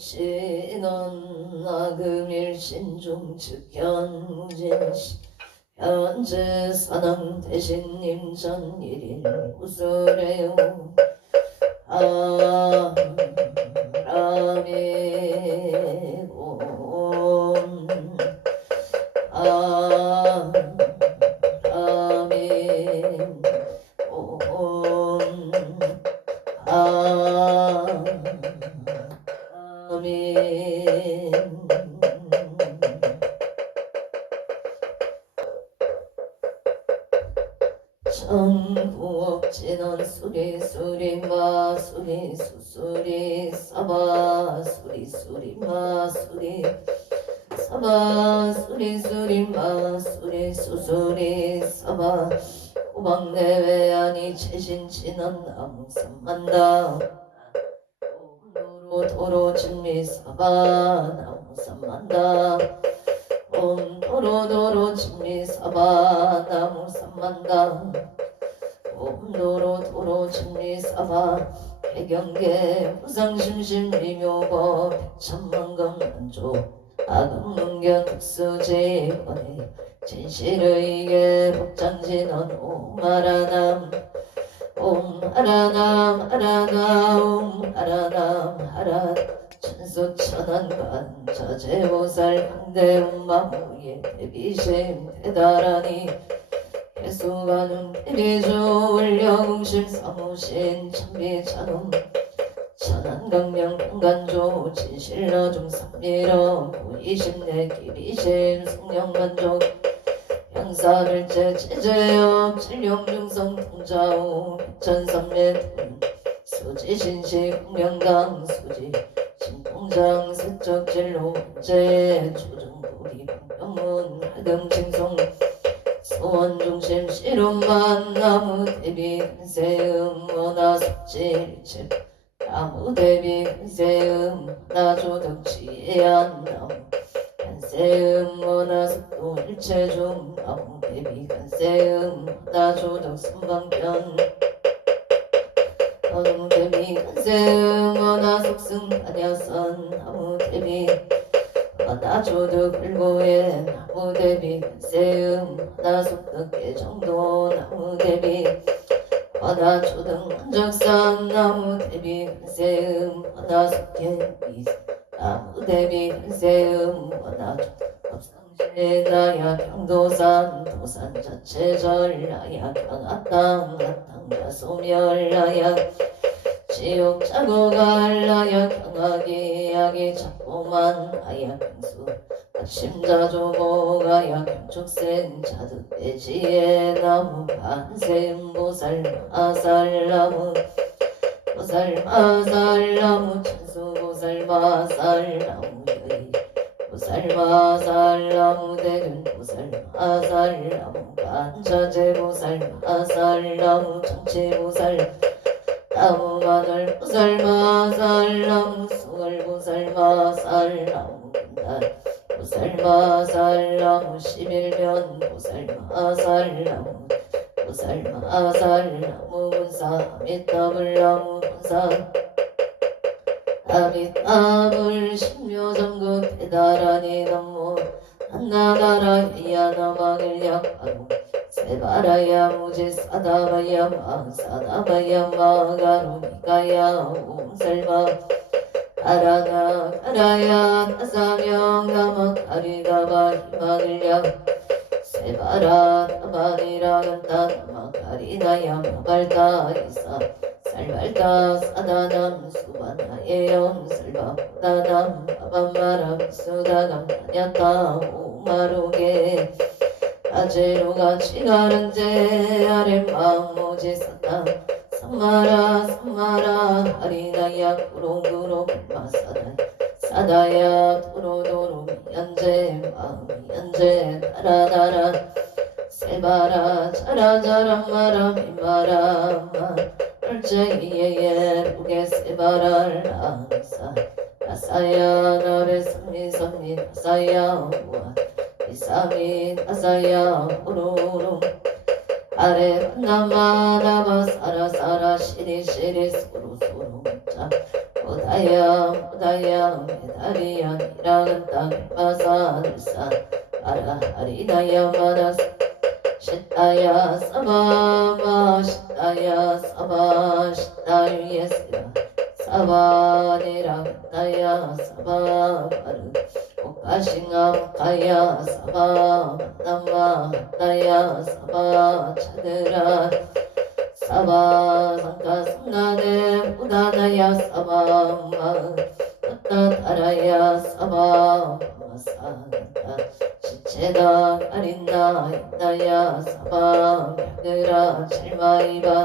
신원 나금일 신중 즉현무진시 현재 사당 대신님 전일인 구설해요 아람이고 아람인 아멘. 천구억 진원 수리 수리 마 수리 수수리 사바 수리 수리 마 수리 사바 수리 수리 마 수리 수수리 사바 호박내외 아니 최신 진원 나무 삼만다 도로 진미 사바 나무 삼만다 옴 도로 진미 사바 나무 삼만다 옴 도로 진미 사바 배경계 부상심심 미묘법 백천만금 만조 아금문견 특수제원의 진실의계 복장진원 오마라남 옴 하라남 하라나 옴 하라남 하라 천수천안관 저제오살 강대음마무예 대비심 대다라니 예수가는 대비주 원령음심 사무신 천비찬음 천안강명 공간조 진실러중 삼미러 무이심내 기비심 성령만족 양사일제 제제업 칠룡중성 통자오 백천삼례 수지신시 공명강 수지 신통장 세적진로 제 조정부리 공명문 하등칭송 소원중심 실음만 나무대비 근세음 원화숙지일체 나무대비 근세음 나조덕지예안 나무 간세음 원화숙도 일체중 나무대비 간세음 나조덕 선방편 나무대비 간세음 원화숙승 반야선 나무대비 나조덕 불고에 나무대비 간세음 나속덕 개정도 나무대비 나조덕 만적산 나무대비 간세음 나속계 나무대비 간세음 나조덕 나야 평도산 도산 자체절 나야 평화땅 하땅자 소멸 나야 지옥 자고갈 나야 경악이 약이 잡고만 나야 평수 심자조보가야 경축생 자득대지에 나무 반샘 보살마살나무 보살마살나무 천수보살마살나무 여의 보살마살나무 대근 보살마살나무 간자재보살마살나무 정치보살 나무마늘 보살마살나무 수월보살마살나무 군단 보살마살나무 십일면 보살마살나무 보살마살나무 군사 아미타불나무 군사 아미타불 신묘정국 대다라니 넘모 한나나라 해야나망을 약하고 세바라야 무지 사다바야 마 사다바야 마가루니까야 옴살마 가라나 가라야 다사명 나마 가리가바 희망을야 세바라 타바니라 간다 나마 가리나야 마발다 이사 살발다 사다남 수바나예영 살바보다남 아밤마라 수다감 나냐타 오마루게 아제로가 치가른제 아랫마음 모지 사다 삼마라 삼마라 하리나야 구롱구롱 마사다 사다야 도로도로 미연제 마음 미연제 따라따라 세바라 자라자라 마라 미마라 마 얼제이에예 루게 세바라 라사 라사야 너레 삼미삼미 라사야 우와 이사미 라사야 우루루 아래 나마나마 사라사라 시리시리 소로소로 자 오다야 메다리야 니라간다 마사들사 아라하리나야 마나스 시타야 사바마 시타야 사바 시타유예스라 사바니라 나야 사바바르 오카싱아 가야 사바 나마 나야 사바 차드라 사바 상가 삼나네 우다나야 사바마 나타라야 사바 마사나타 시체다 아린나 나야 사바 벽으라 칠마이바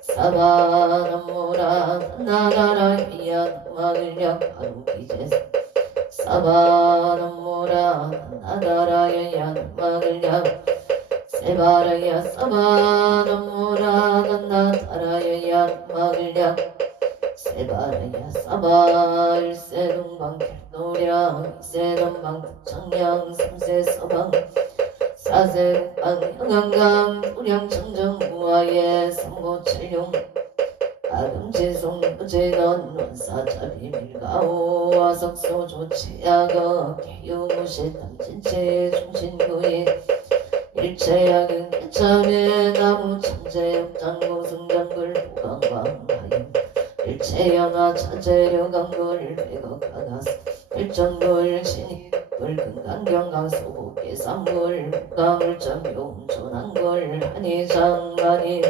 사바 나모라 나가라 위야 마을야 바루기제 사바 나모라 나가라 위야 마을야 세바라야 사바 나모라 나타라야 마을야 세바라야 사바 일세동방 노량 이세동방 청량 삼세서방 사세국방 형강강 우량청정 우아예 삼고칠룡 아금지송 부재건 원사자비 밀가오 와석소 조치야거 개유무시 탐진체 중신구이 일체약은 일참에 나무 참제역장고 승장글 보강광하임 일체연화 차제려강글 백억하나스 일정글 신입글 금강경강 소복계 삼글 무가물점 용존한글 한의장만이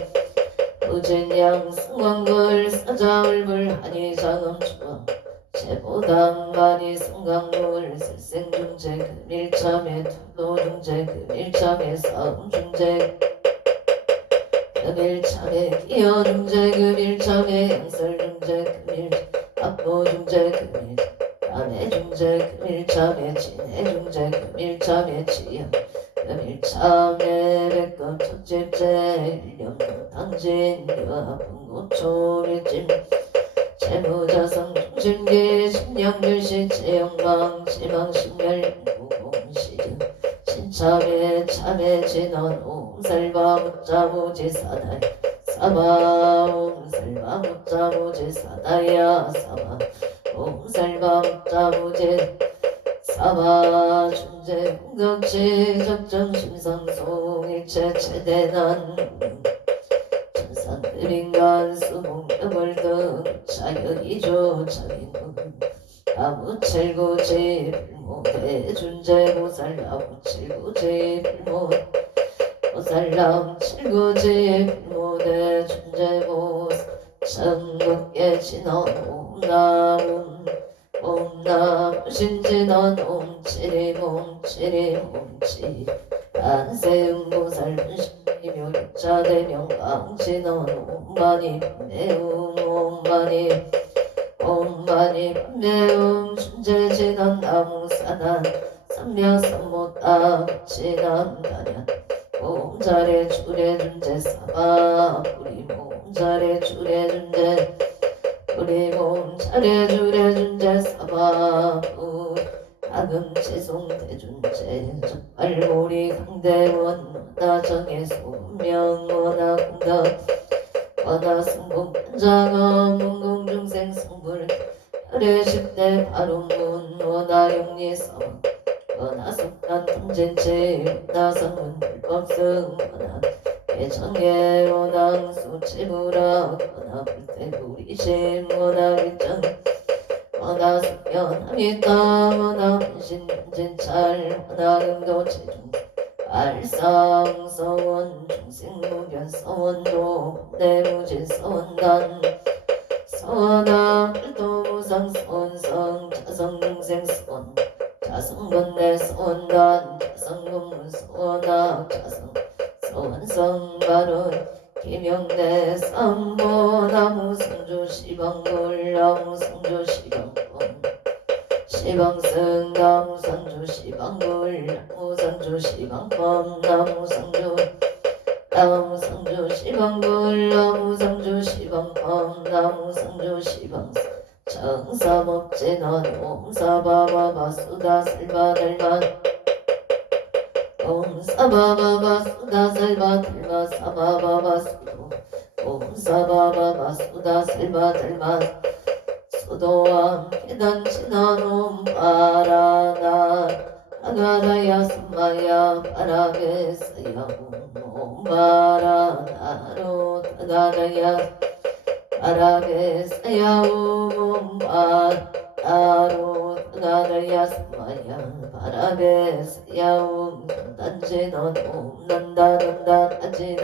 우진양 승광글 사자울불 한의장음 주왕 제보당만이 승강물 살생중재 금일참에 투도중재 금일참에 싸움중재 금일참에 기여중재 금일참에 양설중재 금일 압보중재 금일 감해중재 금일참에 진해중재 금일참에 지연 금일참에 백급 첫집재 일념도 당진 여아풍고초일찜 재무자성 중심계 심량멸시 재영망 지망심멸 무공시등 신참에 참에 진원 옴살바 묻자무지 사다이 사바 옴살바 묻자무지 사다야 사바 옴살바 묻자무지 사바 중재 공덕지 적정심상송 일체 최대난 천상들인간 수봉명을 등 자격이조 자비는 아무칠구지 불모대 준재보살 아무칠구지 불모 보살람 칠구지 불모대 준재보살 천국계 진원 옴나옴 옴나무 신진원 옴치림 옴치림 옴치 안세음보살 문심이묘 육자대명 왕진원 옴마니 매움 옴마니 옴마니 매움 춘재진원 나무사단 삼명삼모따 진원 단연 옴자래 주래 준재 사바 뿌리 옴자래 주래 준재 우리 몸 차례주례 준재 사바부 가금치송 대준재 적발고리 강대원 원하정의 소명 원하공덕 원하승복 현장엄 문공중생 성불 혈의십대 바론문 원하용리성 원하숙단 통진체 원하성문 불법승 원하 대청계 원항수 치부라 원하 불태구리심 원하 일정 원하 숙변 함이다 원하 분신 분진찰 원하 음도 체중 알상 서원 중생무변 서원도 내무진 서원단 서원하 불도무상 서원성 자성중생 서원 자성건내 서원단 자성문문 서원학 자성 서원성 발언 김영대 삼보 나무 성주 시방골 나무 성주 시방골 시방승 나무 성주 시방골 나무 성주 시방검 나무 성주 시방골 나무 성주 시방검 나무 성주 시방승 정사법진원 옴사바바바 수다 슬바달만 옴 사바바바 수다살바 들마 사바바바 수도 옴 사바바바 수다살바 들마 수도와 계단치나놈 바라나 아가라야 스마야 바라베스야 옴 바라나로 아가라야 바라베스야 옴 바라로 아가라야 스마야 바라베스야 옴 난지넌 옴 난다 나지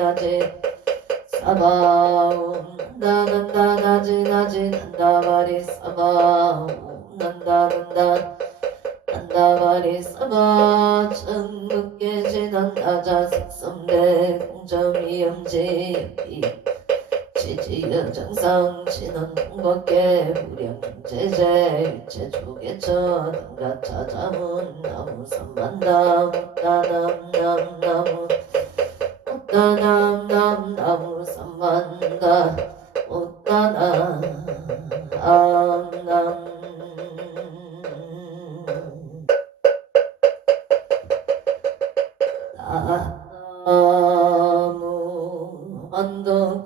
사바옴 난다 나지 난다바리 사바옴 난다 바리 사바 천국계지 난다자 색선배 공점이염지 지지여 정상 진원 통곡계 무량제제 일체조계처 등가 찾아문 나무 삼만남 나무 나무 삼만다 웃다남 나무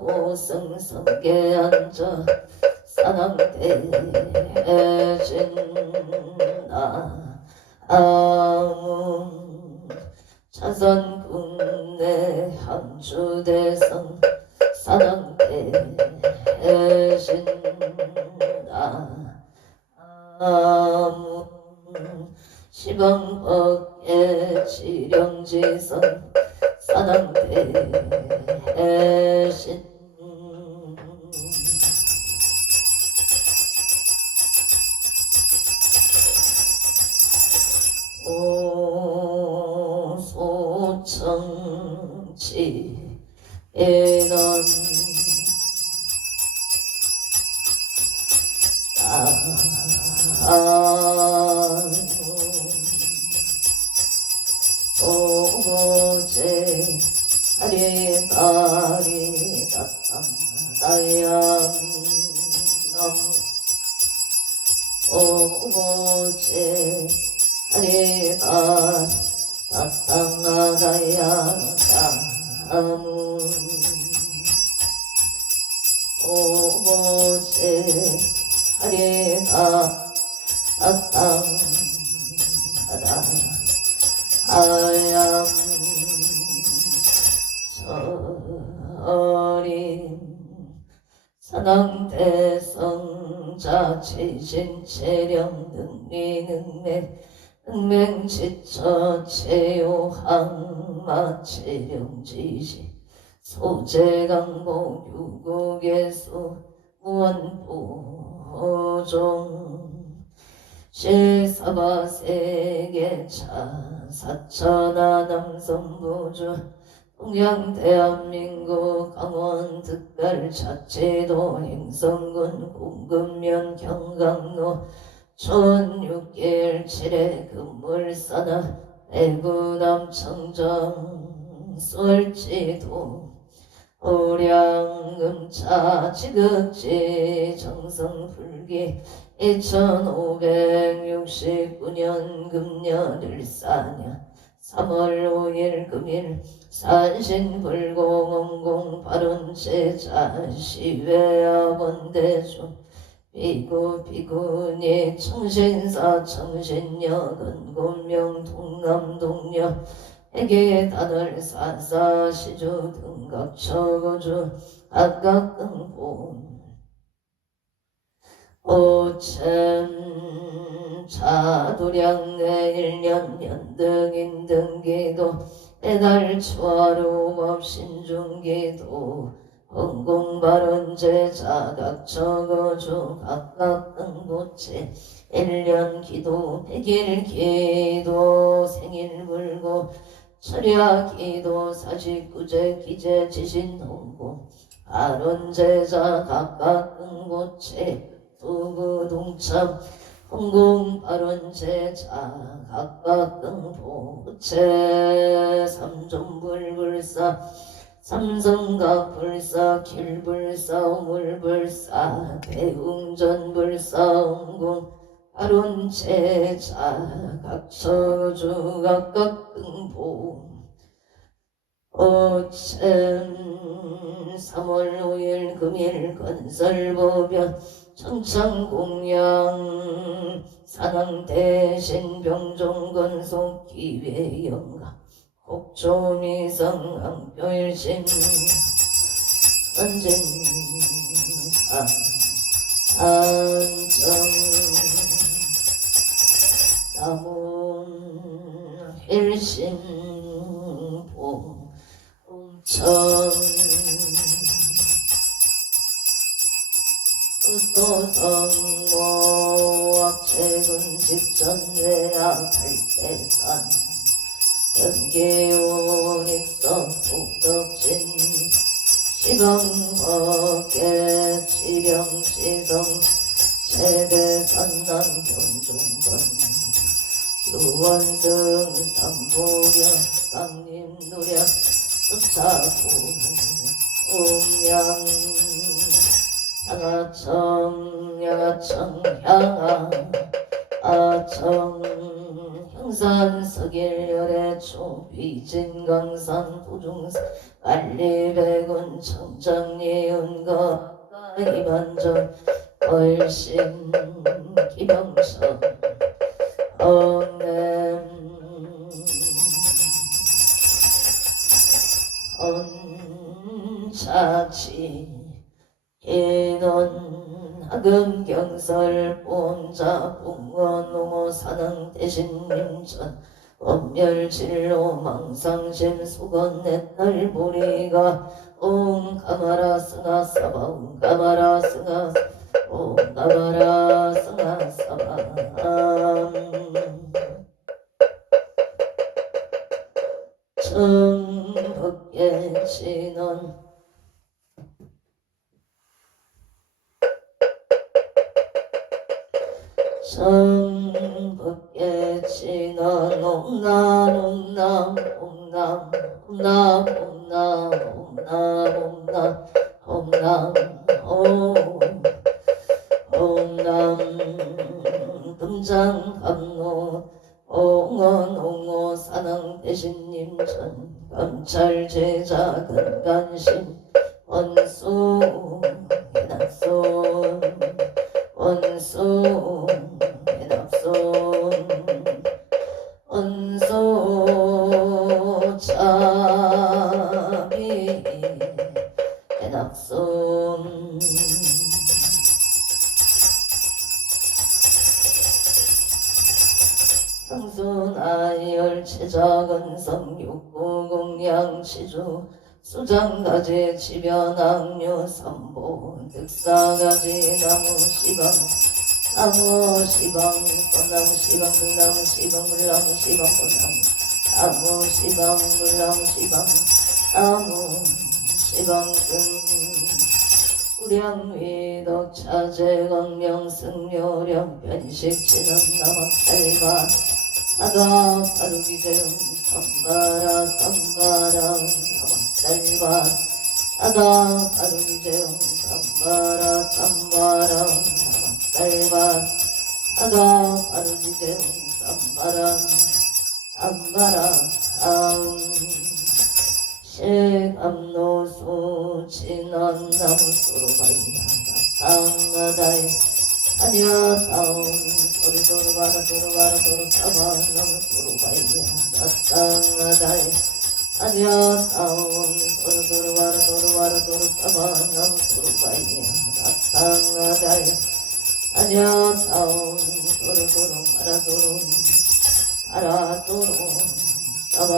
언덕고승성계 앉아 사랑대진나 아무 자선국내 함주대성 사랑대진나 아무 시방법계 지령지선 사랑대신 오소청치 에넌 오고제 하리바리 다땅다양 오고제 하리바 다땅다양 다무 오고제 하리바 다땅다양 아양 어린 산왕대성자 최신체령 능맹지처 체요항마 체령지시 소재강보 유국예수 무원보종 실사바세계차 사천하 남성부주 동양대한민국 강원특별자치도 행성군 공급면 경강로 촌6길 7회 금물사나 대구남 청정 솔지도 오량금차 지극지 정성불기 2569년 금년 일사년 3월 5일 금일 산신불공원공 발언제자 시외아본대중 비구니 청신사 청신여근 곤명 동남동녀 해계 단월 사사 시주 등각 처고주 각각 등본 오천 자두량내 일년 연등인 등기도 해달 초하루법 신중기도 헌공발언제 자각 처거주 각각 등고체 일년 기도 백일 기도 생일불고 철야 기도 사직구제 기재 지신홍고 발언제자 각각 등고체 두구동참 헌공발언제자 각각 등보체 삼존불불사 삼성각불사 길불사 우물불사 대웅전불사 옹공 아론 제자 각처주 각각 등보 오천 3월 5일 금일 건설보변 천창공양 산왕대신 병종건속 기회영가 곡조미성 항표일신 선진사 안정 나문 일신보 천 흑도성모 최근 직전내야 팔대산 경계오닉성 북덕진 시방법계 지령지성 최대산남 경중건 유원승 삼보경 강림노략 숫자구 옹양 양아청 향아 아청 형산석일열애초 비진강산 도중산 관리백운 청정리은거 이만전 얼심 기병선 언냄 언차치 인원 하금경설 봄자 붕어농어 산항대신림천 엄멸진로 망상심 수건넷날 보리가 옴 가마라 승하 사바 옴 가마라 승하 옴 가마라 승하 사바 청법계 진원 성법계 진원 옴남 옴남 옴남 옴남 옴남 옴남 옴남 옴남 금장 감로 옹원 옹호 산항대신님천 감찰 제자 근간신 원수 해납손 원수 해납손 원수 차비 해납손 상순아열 최작은성 육구공양치주 수장가지 지변악류 삼보 득사가지 나무시방 나무시방 꽃나무시방 등나무시방 물나무시방 꽃나무 나무시방 물나무시방 나무시방 등 우량위덕 차제광명 승료령 변식치는 남학살바 아가 바루기재용 삼바라 삼바라 남학살바 아가 바루기재용 삼바라 삼바라 남학살바 아가 바루기재용 삼바라 삼바라 시감노수 진원나무수로바이야 땅마다에 아니야다운 소리도로바라 도로바라 도로사바 나무수로바이야 땅마다에 아니야다운 소리도로바라 도로바라 도로사바 나무수로바이야 땅마다에 아니야다운 소리도로바라 도로 바라도로 사바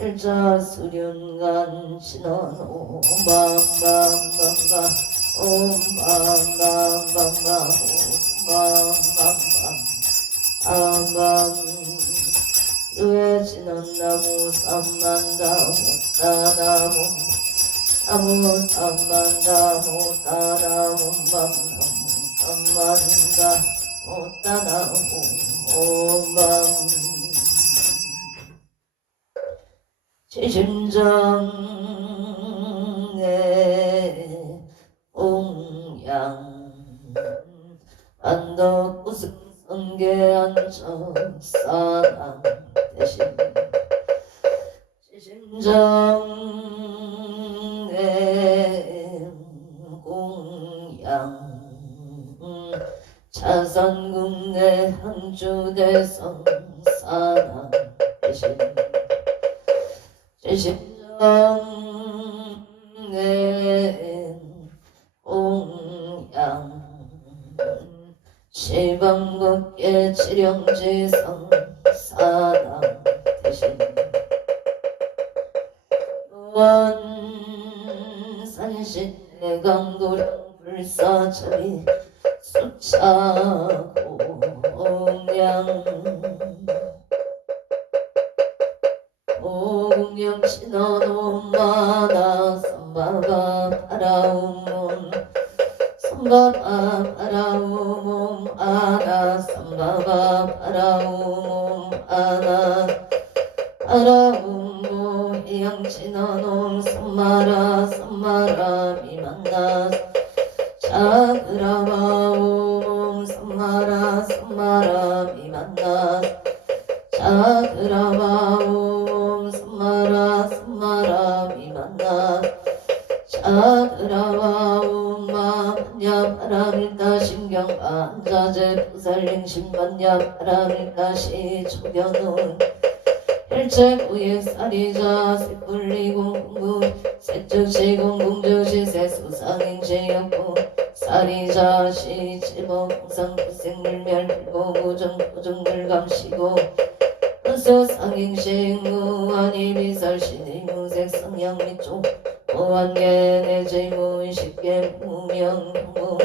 일자 수련간 신원 옴밤밤밤밤 옴밤밤밤밤 옴밤밤밤 암밤 유해 진원나무 삼만다무 따나무 나무 삼만다무 따나무 밤나무 삼만다무 따나무 옴밤 지심정의 옹양 안다 천사나 대신 지심정내 공양 자선국내 한주대성사나 대신 지심정내 공양 시방국계 지령지성사나 대신 원산신 강도령 불사처리 수차공양 오공양 신원오마나 선바바 파라우몬 선바바 파라우몬 아나 선바바 파라우몬 아나 파라우모 해양친원옴 선마라 선마라 미만나 자그라바옴 선마라 선마라 미만나 자그라바옴 선마라 선마라 미만나 자그라바옴 마만야 바라밀다 신경반자제 부살링신반야 바라밀다 시초견운 일체구의 사리자 세불리공구 세축시공공주시 세수상행시였고 사리자 시치범상 부생물멸 불고구정 고정들감시고 수상행시무한이 비설신의 무색성향 미쪽 무한계 내제무의식계 무명무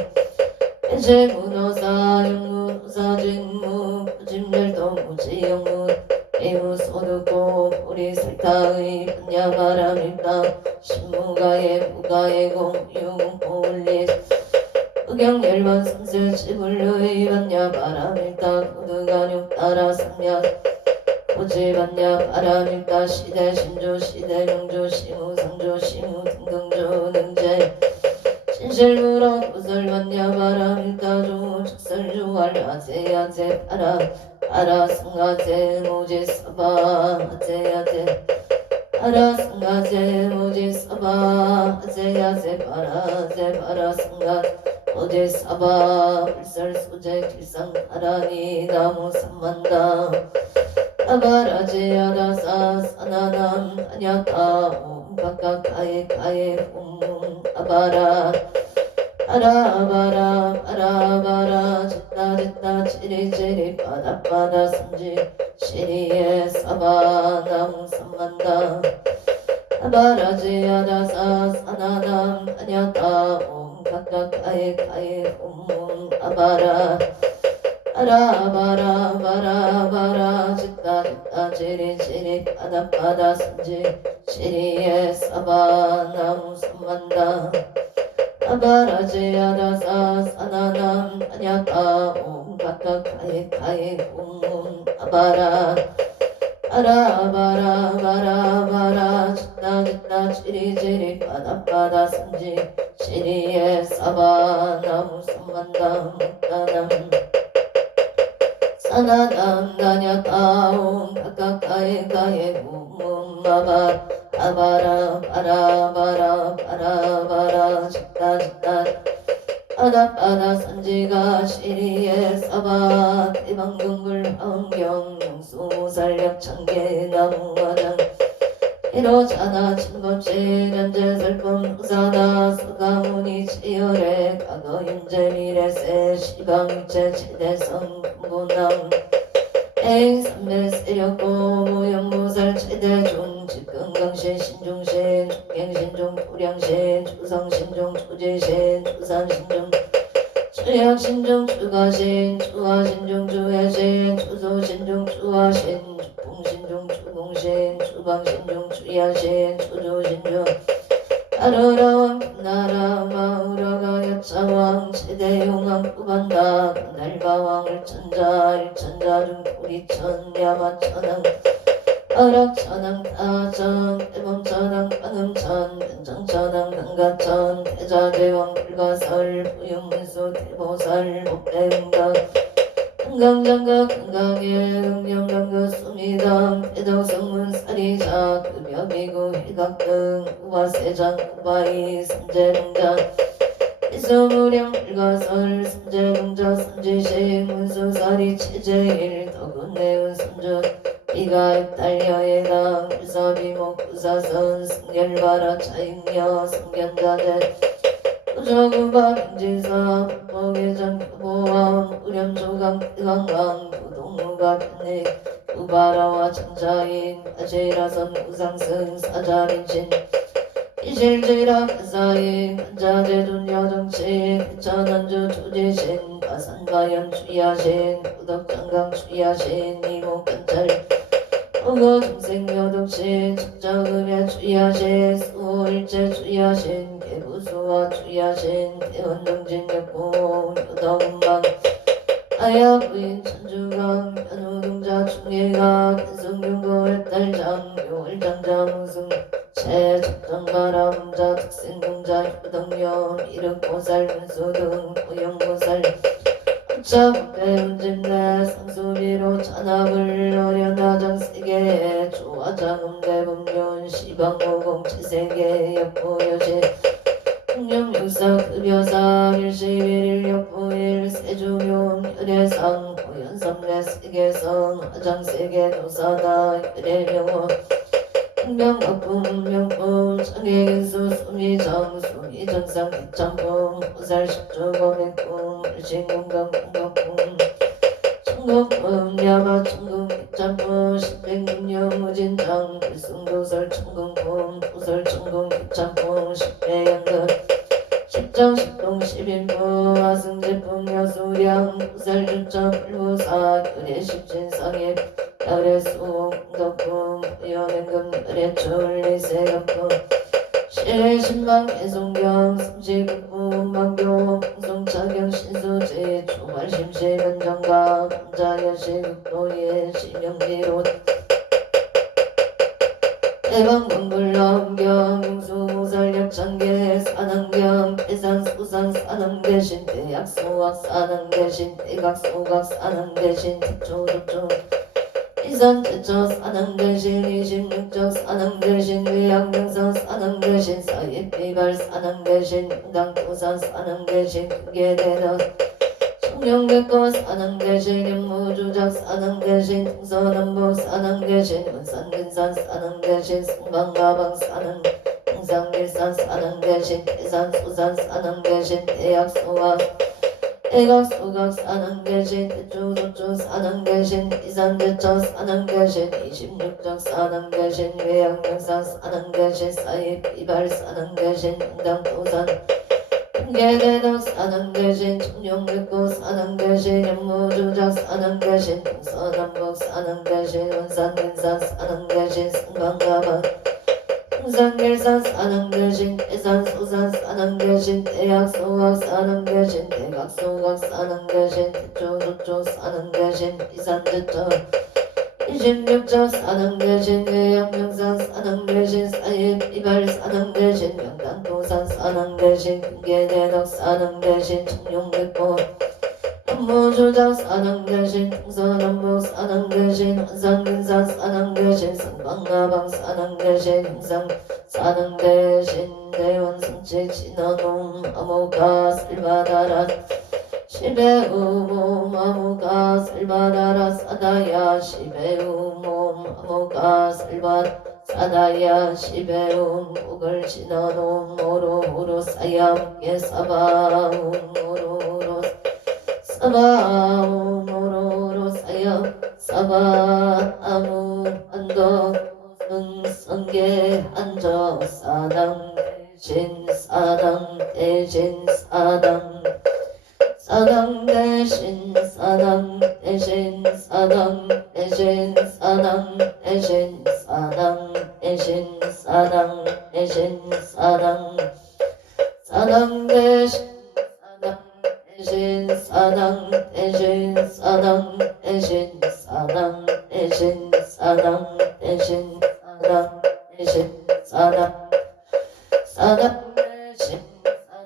해제문어사영무사진무 부짐열도무지영무 이무소득고 우리설타의 분야바람일까 신무가의 무가의 공유공포울리 의경열반 성슬치불루의 반야바람일까 고두간육따라 상냐 고지반야 바람일까 시대 신조 시대 명조 시무 상조 시무 등등조 능제 신실무로 구설반야 바람일까 조 축설조 알아제야제 파라 아라승가제 모지 서바 하제야제 아라승가제 모지 서바 하제야제 바라제 바라승가 모지 서바 불설소제 길상 아라니 나무 삼만다 아바라제야다사 사나남 아냐타 옴 각각가에 가에 옴 아바라 아라바라 아라바라 짓다 짓다 치리치리 바다바다 삼지 시리에 사바남 삼만다 아바라지야다사 사나남 아냐타 옴 각각가에 가에 옴 아바라 아라바라 바라바라 짓다 짓다 치리치리 바다바다 삼지 시리에 사바남 삼만다 아바라제야다사 사나남 아냐타 옴 각각가에 가에 옴 아바라 아라바라 바라바라 짓다 짓다 치리치리 바다바다 삼지 시리에 사바나무 삼만다 무따남 사나남 나냐타 옴 각각가에 가에 옴 아바 아바라 바라바라 바라바라 짓다 짓다 바다바다 산지가 시리에 사바 대방동굴 환경 용수살력 창계 나무화장 이로자나 친겁시 연재설품 후사다 서가문이 치열해 과거윤재 미래세 시방일체 최대성 금본남 행삼대 세력고 무형무살 최대중 직근강신 신중신 중갱신중 토량신 추성신중 초지신 추산신중 추약신중 추가신 추하신중 추해신 추소신중 추하신 추풍신중 추공신 추방신중 추야신 추조신중 아르라왕 나라 마우라가 여차왕 최대용왕 구반다 날바왕을 천자 일천자중 구리천 야마천왕 아락천왕 타천 대범천왕 방음천 변정천왕 난가천 대자대왕 불가설 부용문수 대보살 목대응각 금강장가 금강일 금영강가 수미당 대덕성문 사리자 금여미구 해각등 우화세장 우바이 삼재동자 이수무령 불가설 삼재동자 삼재시 문수사리 체제일 덕운내운 삼주 비가 입달려해당 불사비목 부사선 승결바라 차익녀 성견자재 우저구바 경지사 법계장 교보왕 우렴조강 뜨강강 부동무가 편익 우바라와 장자인 아제라선 우상승 사자린신 이실지라 가사인 간자제존 여정치 대천안주 조지신 가산가연 주야신 구덕장강 주야신 이목간찰 어거 중생여덕신 척자금야 주야신 수일제 주야신 개부수와 주야신 대원정진역공 여덕음방 아야부인 천주강 변우동자 중예가 근성경거월 달장 묘월장자 무승 최적정가라 문자 특생동자 효덕염 이륵보살 문수등 고영보살 자국대운진내 상수비로 찬합을 어련하장 세계 조화장음대분륜 시방오공 치세계 역보여시 풍령육사 급여사 일시일일 역보일 세주묘 열애상 고연삼례 세계성 화장세계 노사나 열애명호 명업품 명품 청해인수 수미정 수미정상 백장품 호살식주범액품 일신공감 공덕품 청공품 야마 청공 백장품 십백능력 무진장 불승도설 청공품 도설 청공 백장품 십배양근 십장 십동 십인품 화승제품 여수량 구살주점 불무사 열애 십진상의 열애수 공덕품 연행금 열애출 이세금품 실신망 개송경 삼시급품 망교 풍성차경 신수지 초말심시 면정가 감자여시급도예 심영지로 대방공불남경 용수무살약창계 산항경 대산수산 산항대신 대약소각 산항대신 대각소각 산항대신 특조조조 이산대처 산항대신 26적 산항대신 외양명산 산항대신 사이비발 산항대신 응당토산 산항대신 크게대덕 청룡백거 산항대신 임무주작 산항대신 동서남북 산항대신 운산근산 산항대신 승방가방 산항 동상길산 산항대신 대산소산 산항대신 대약소각 대각소각 산항대신 대조조조 산항대신 이산대처 산항대신 26적 산항대신 외양명산 산항대신 사이비발 산항대신 응당토산 금계대덕 산항대신 청룡백고 산항대신 연무주작 산항대신 동서남북 산항대신 운산근산 산항대신 승방가방 동산길산 산항대신 대산소산 산항대신 대약소각 산항대신 대각소각 산항대신 대조조조 산항대신 이산대처 26적 산항대신 외양명산 산항대신 사이비발 산항대신 명당도산 산항대신 금계대덕 산항대신 청룡백고 업무조작 산항대신 동서남북 산항대신 원산근산 산항대신 승방가방 산항대신 형상 산항대신 대원성책 진화놈 암호가 쓸바다라 시베우몸 암호가 쓸바다라 사다야 시베우몸 암호가 쓸바 사다야 시베움 목을 진화놈 오로오로 사야함께 사바움 오로오로 사바움 오로오로 사야 사바아무 안덕 승성계 한적 사당 대신 사당 대신 사당 사당 대신 사당 대신 사당 대신 사당 대신 사당 대신 사당 대신 사당 사당 대신 사당 대신 사당 대신 사당 대신 사당 대신 사당 대신 사당 대신 사당 사당 대신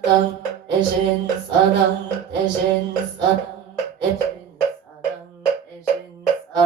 사당 대신 사당 대신 사당 대신 사당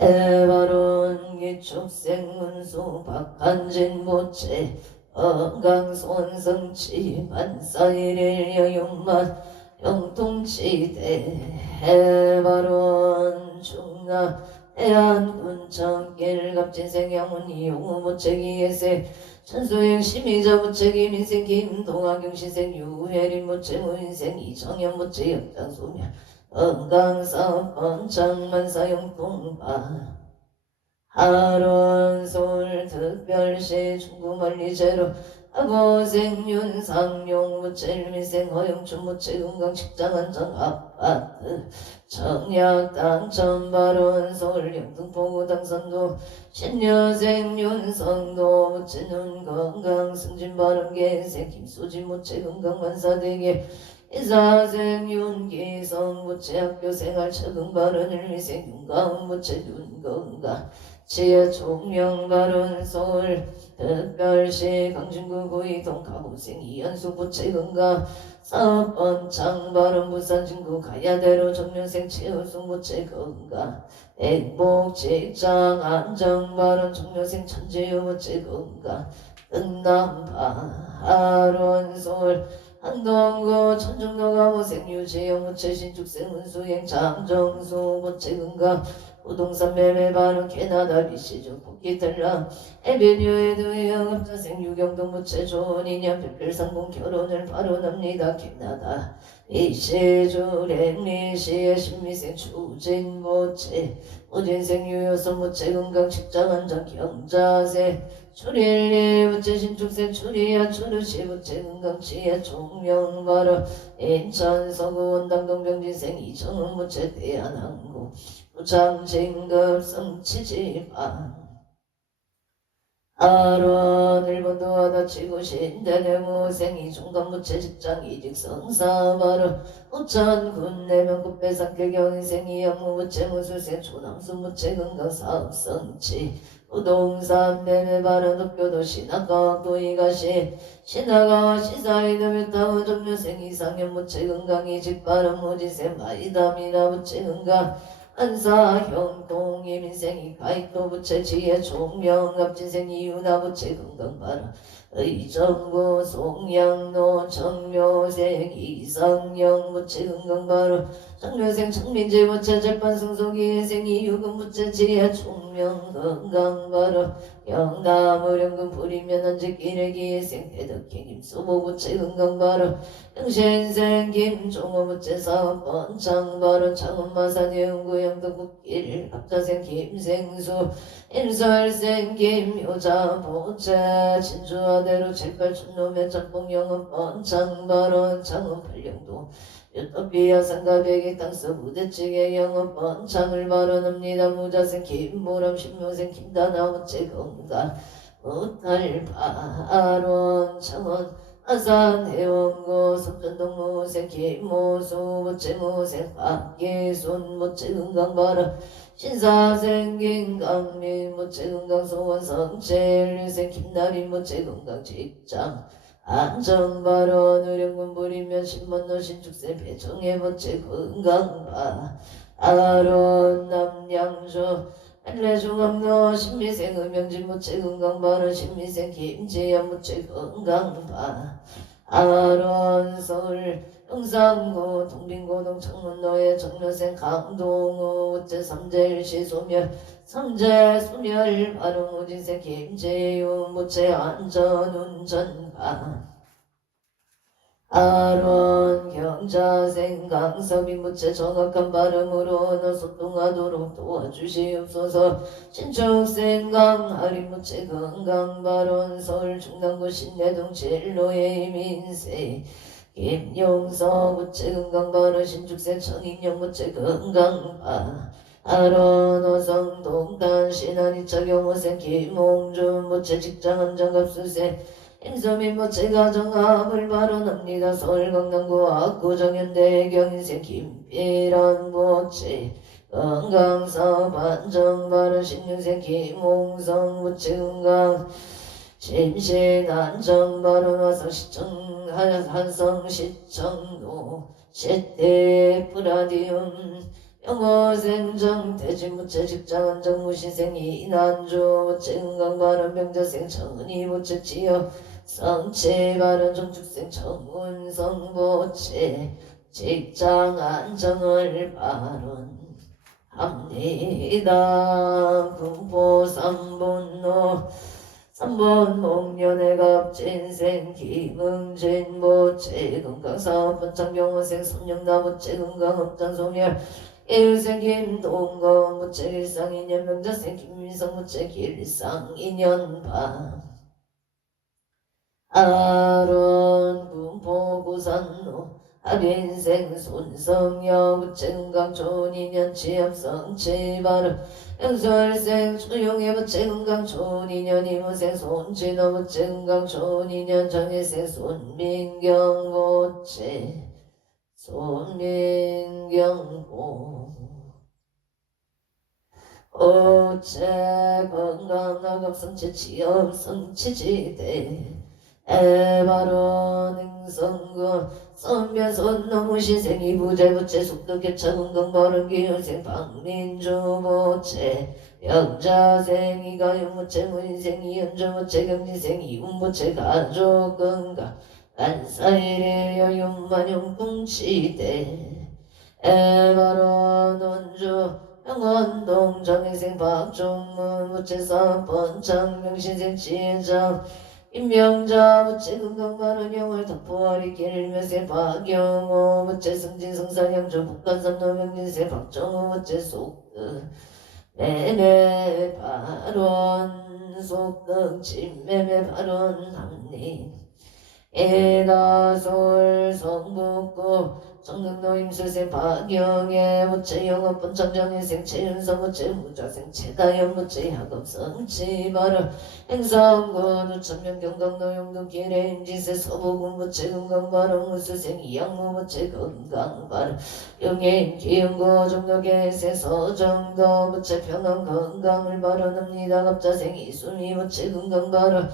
해바론 기축생문수 박한진 모체 건강손성치 반사일일 여육만 영통치대 해바론 중나 해안군청 길갑진생 영훈이 용무모체기예세 천수행 심의자모체기 민생 김동학경신생 유해린 모체 무인생 이정현 모체 역장소며 건강사 번창만사 영통바 하론솔 특별시 중구만리제로 아고생윤상용 무체일민생 허영춘 무체 건강식장안정 아파트 청약 당첨발언 서울 영등포구 당선도 신여생 윤성도 무체눈 건강 승진발언 개생 김수진 무체 건강만사대계 이사생 윤기성 무체 학교생활 적응발언 일미생 윤가은 무체 윤건강 지하 총명발언 서울 특별시 강진구 구이동 가보생 이연수 부채 건강 사업번 장발언 부산 진구 가야대로 정년생 최우승 부채 건강 행복 직장 안정발언 정년생 천재유 부채 건강 은남바 서울 한동구 천중로 가보생 유재영 부채 신축생 운수행 장정수 부채 건강 부동산 매매 발언 캐나다 비시중 복귀달라 에베뉴에도 영업자생 유경동 무체 좋은 인연 별별상봉 결혼을 발언합니다. 캐나다 비시주 렘리시의 신미생 추진 무체 무진생 유효선 무체 건강 직장 안정 경자세 추릴리 무체 신축생 추리야 추르시 무체 건강 치야 총명 발언 인천 서구 원당동 병진생 이정은 무체 대한항공 부장진급 성치지방 아론 일본도 하다치고 신대내무생이 중간무체 직장 이직 성사바로 우천군 내명급 배상계 경인생이 영무무체 무술생 초남수무체 건강사업 성치 부동산 매매 발언 학교도 신학과학도 이가시 신학과와 시사이드메타우 점유생 이상현 무체 건강 이직 발언 무지생 마이다미나 무체 건강 안사형 동이민생이 가입도 부채 지혜 총명갑진생 이유나 부채 건강바라 의정부 송양로 정묘생 이상영 부채 건강바라 정묘생 청민재 부채 재판 승속이생 이유금 부채 지혜 총명 건강바라 영남 의령금 부리면 언제끼래기생 대덕행 임수보 부채 건강바라 영신생 김종호 부채 사업번 장바라 창원마산 영구 영덕국길 갑자생 김생수 일설생 김효자 보채 진주아대로 칠팔춘놈의 짬뽕 영업번 장바론 창원 팔령도 유토피아 상가백의 땅서 부대찌개 영업번 창을 발언합니다. 무자생 김보람 신묘생 김다나 무채 건강 무탈바론 창원 아산 해원고 석전동무생 김모수 무채무생 박예순 무채 건강바라 신사생 김강민 무채 건강소원 성체일생 김나린 무채 건강 직장 안정바론 의령군 부리면 신문노 신축생 배정의 무채 건강바 아론 남양주 한래중암로 신미생 음영진 무채 건강바로 신미생 김재현 무채 건강바 아론 서울 영상구 동빈고동 청문로의 정려생 강동우 무채 삼재일시 소멸 삼재소멸 바로 무진생 김재윤 무채 안전운전바 아론 경자생 강섭인 무채 정확한 발음으로 너 소통하도록 도와주시옵소서. 신축생 강하린 무채 건강발언 서울 중랑구 신내동 진로의 민세 김용서 무채 건강발언 신축생 천인영 무채 건강바 아론 어성 동탄 신한이차 경호생 김홍준 무채 직장 안장갑수생 임서민 무채 가정합을 발언합니다. 서울 강남구 압구정현대 경인생 김필환 무채 건강사업 안정발언 신윤생 김홍성 무채 건강 심신 안정발언 화성시청 한성시청로 시대 프라디움 영어생정 대진무체 직장안정 무시생이 인한조 무체 은강발언 병자생 청은이 무체 지역 성체발언 정축생 청운성보체 직장안정을 발언합니다. 군포 삼본노 3번 목련의 갑진생 김응진보체 건강사업번 창경원생 삼령나무체 건강업장소멸 일생김 동거무체 일상인연 명자생 김민성무체 길상인연바 아론 군포구산로 합인생 손성여무체 건강촌인연 취업성 치바르 영설생 초용해무체 건강촌인연 이무생 손진어무체 건강촌인연 정혜생 손민경무체 손민경보 오체 건강나갑성체 취업성치지대 에바로 능성구 선변선 너무시생이 부재부체 속도개차 건강바른기운생 박민주보체 영자생이가 용무체 무인생이 연주무체 경지생이 운무체 가족건강 안사일의 여윤만용궁치대 에바로 논주 영원동 정혜생 박종문 무체사 번창명신생 지혜장 임명자 무체 건강바른 영월 덕포아리 길면세 박영호 무체 승진 성사양조 북한삼도 명진세 박정호 무체 속득 매매 발언 속득 진매매 발언 합리 에다솔 성북구 정릉도 임술생 박영애 무체 영업본 청정일생 최윤성 무체 무자생 최다연 무체 학업성 치바르 행성군 우천명 경강도 용동 기례 임지세 서부군 무체 건강바르 무술생 이양무 무체 건강바르 영예인 기영고 정덕계세 서정도 무체 평안 건강을 바라옵니다. 갑자생 이수미 무체 건강바르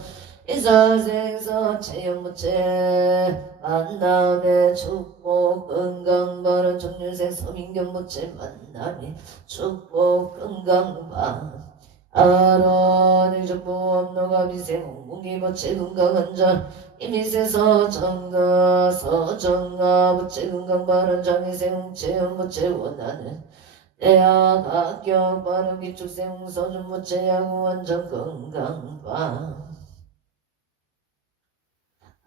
이사생사 체형무체 만남의 축복 건강바른 정률생 서민경무체 만남의 축복 건강바 아론 일족보험노가비생 홍문기무체 건강한자 이미세서 정가 서정가 무체 건강바른 장애생 홍체형무체 원하는 대학 합격 바른 기축생 홍서준무체 양호완전 건강바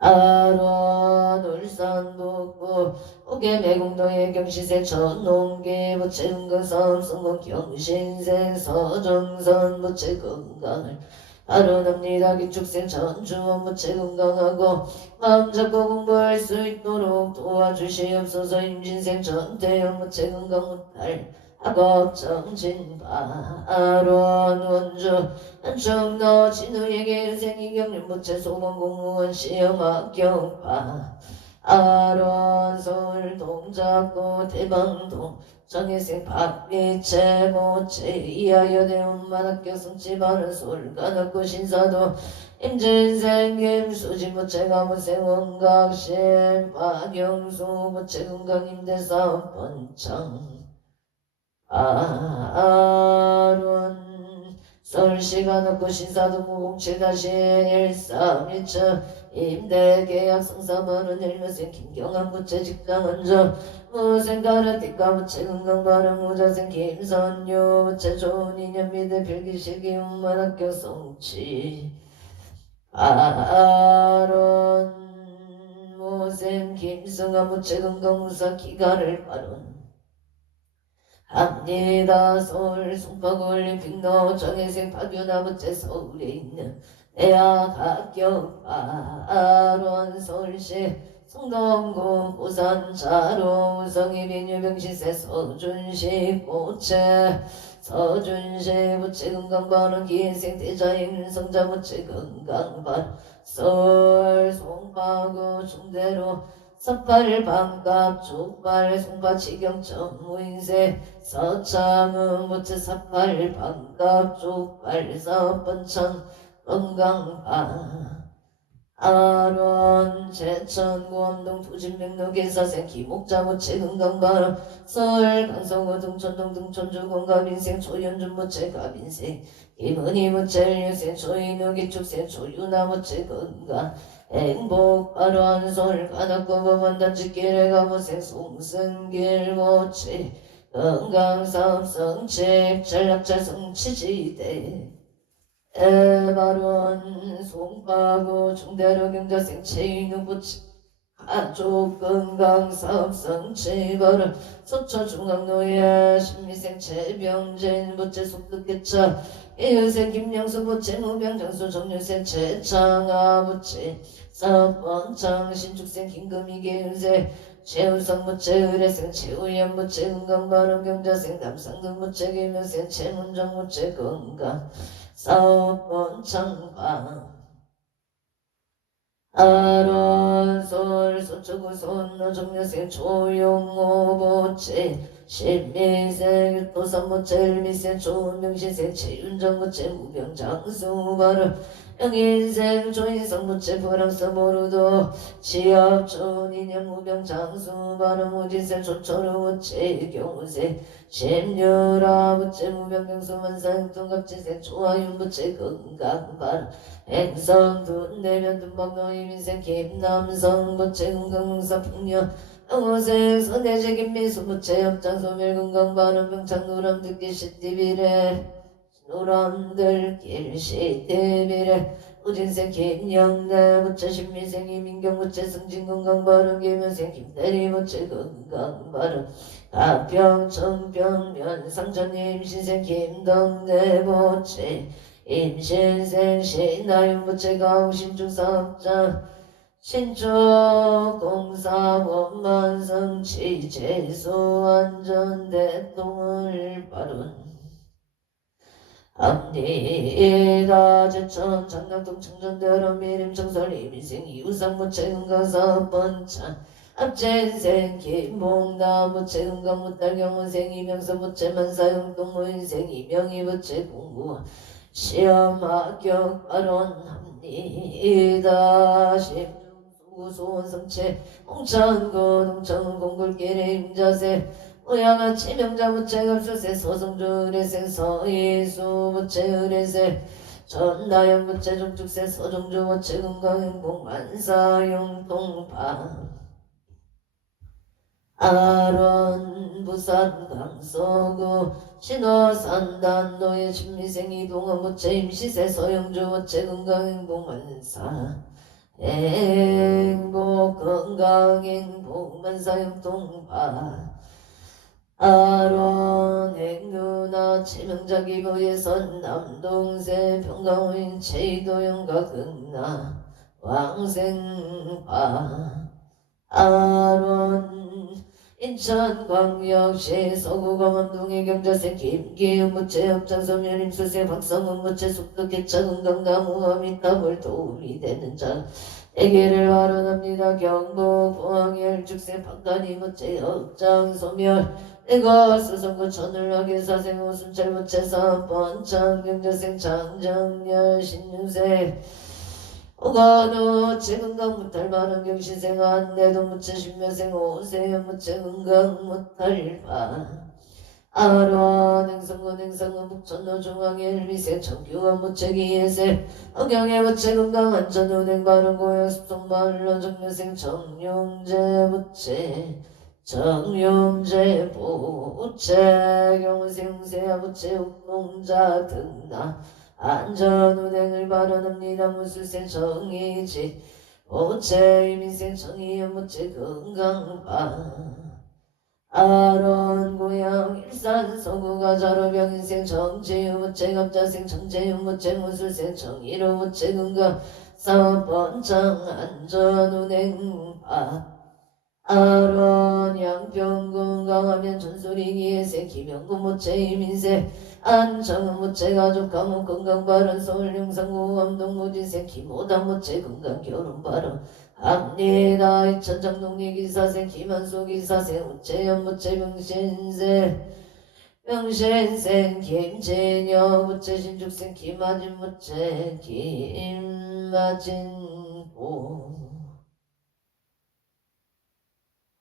아론 울산북구 오계매공도의 경시세 천농계 무체 건강 성공 경신세 서정선 무체 건강을 바로납니다. 기축생 전주원 무체 건강하고 마음 잡고 공부할 수 있도록 도와주시옵소서. 임진생 전태영 무체 건강 못할 학업 정진바 아론 원주 안청너 진우에게 인생이 경륜 무체 소방 공무원 시험 합격바 아론 서울 동작구 대방동 정혜생 박미채 모채 이하여대 운만학교 성치바른 솔가납구 신사도 임진생 김수지 무체 가무생 원각신 박영수 무체 건강임대사업 번창 아론 서울시가 넣고 신사도 무공치 다시 1317 임대계약 성사만은 일면생 김경환 무체 직장원조 무생가르티카 무체 건강바른 무자생 김선유 무체 좋은 인연 미대 필기실기 운만학교 성치 아론 무생 김승아 무체 건강무사 기가를 바론 합니다. 서울 송파올림픽로 정혜생 박윤아 무체 서울에 있는 대학 합격 아론 서울시 성동구 부산 자로 우성이 민유병시세 서준시 고체 서준시 무체 건강바른 기인생 대자인 성자 무체 건강바른 서울 송파구 중대로 서팔 반갑 족발 송파치경점 무인세 서창은 무체 서팔 반갑 족발 서번창 건강바 아론 제천 고암동 투진백로 계사생 기목자무체 금강바람 서울 강서구 등촌동 등촌주 공갑인생 초연준무체 갑인생 김은희무체 유생 초인우기 축생 초유나무체 건강 행복바로 서울 가닥고 범한단지길에 가보생 송승길모체 건강사업성책 전략자성치지대 에바론 송파구 중대로 경자생 체인우부치 가족 건강 사업성 체바론 서초중앙노예 신미생 체병진 부채 속득개차 이유생 김영수 부채 무병장수 정유생 체창아 부채 사업번창 신축생 김금희계 은세 최우성 부채 의뢰생 최우연 부채 건강바론 경자생 남상등 부채 김영생 최문정 부채 건강 사업번창방 아론솔 소초구 손노 정려생 조용호보체 신미생 도산모체 일미생 조명시생 최윤정모체 무병장수바로 영인생 조인성모체 불황서모루도 취업존인형 무병장수바로 무진생 조초루모체 경우생 심유라부채 무병경수만상 동갑지생 조화윤부채 건강바로 행성둔 내면 둔박노이민생 김남성부채 건강사 풍년 영호생 선대제 김미수부채 업장소멸 건강바로 병창 노람듣기 시띠비래 노람들길 시띠비래 우진생 김영래부채 신미생 이민경부채 승진건강바로 김현생 김대리부채 건강바로 가평 청평면 상천리 임신생 김덕내보채 임신생 신나윤부채 가옥신축사업자 신축공사원만성 취재소안전대통을 빠른 앞니가 제천 장남동 청전대로 미림청설 이민생 이우상부채 건강사업번창 앞전생 김봉나무채 건강무딸 경호생 이명서부채 만사용동무인생 이명희부채 공무원 시험 합격 발언합니다. 심중수소원성채 홍천군 홍천군 공굴길의 임자세 오양아 치명자부채 급수세 서성주 의뢰생 서희수부채 의뢰세 전나영부채 종축세 서종주부채 건강행복 만사용동파 아론 부산 강서구 신호산 단도의 신미생 이동원부채 임시세 서영주부채 건강행복만사 행복 건강행복만사 영통파 아론 행누나 치명자기부예선 남동생 평강우인 체이도영과 극나 왕생파 아론 인천광역시 서구광암동의 경자생 김기훈부채 업장소면 임수생 박성훈부채 속득개차 건강나무아미타불 도움이 되는 자 대개를 발언합니다. 경북 포항열죽생 박간이부채 업장소면 내거수성구 천을하게 사생 오순철부채 사번창 경자생 장정열 신유생 오가노 채건강무탈 만원경시생 안내동무채 신묘생 오세연무채 건강무탈바 아론 행성군 행성군 북천로 중앙일미생 청규원무채 기예생 억영애무채 건강안전운행 바른고요 습송말로 정묘생 정용재무채 정용재부채 경우생세아부채 옥동자 등나 안전운행을 발언합니다. 무술생 정의지 오체 이민생 정의연무채 건강바 아론 고향 일산 서구가 자로병인생 정재유무채 갑자생 정재유무채 무술생 정의로무채 건강 사업번창 안전운행바 아론 양평 건강하면 전소리기에세 김영구무채 이민생 안정무채 가족 가문 건강바른 서울 용산구 암동무진생 김오다무채 건강 결혼바른 합니다. 이천장동리 기사생 김한수 기사생 우채연무채 병신생 김진여 무채 신축생 김아진무채 김아진 보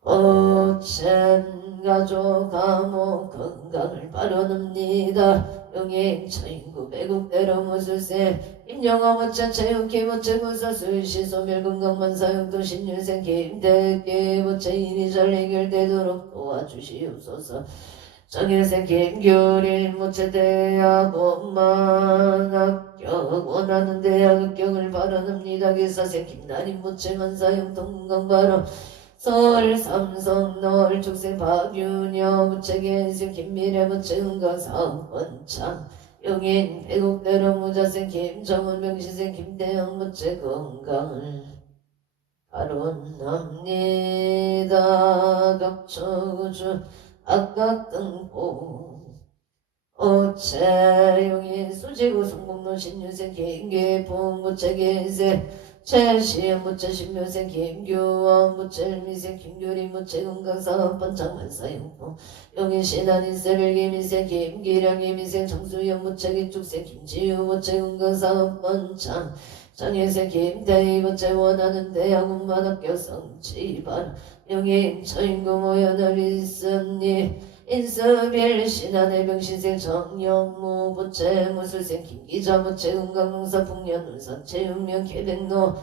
어첸 가족 감옥 건강을 바라옵니다. 용인 처인구 매국대로 무술세 임영호 무천 체육기 무체 구사술 시소멸 건강만 사용도 신유생 김대기 무체 일이 잘 해결되도록 도와주시옵소서. 정일생 김규리 무체대학 원만 합격 원하는 대학 합격을 바라옵니다. 기사생 김나림 무체만 사용 동건강 바라 서울 삼성 너울 축생 박윤여 무체계생 김미래 무체은강 사원창 용인 배국대로 무자생 김정은 명시생 김대영 무체건강을 바론합니다. 각처우주 악각등보 어체용인 수지구 성공로 신유생 김계봉 무체계세 최시현 무체 신묘생 김규원 무체 일미생 김규리 무체 건강사업 번창만사용도 용인 신한인세를 김인생 김기량 김인생 정수연 무체 기축생 김지우 무체 건강사업 번창 정혜생 김대희 무체 원하는 대학원만 합격 성취발 용인 처인구 모연을 있으니 인수빌 신한의 병신생 정영무 부채 무술생 김기자 부채 건강농사 풍년운선 체육명 개백노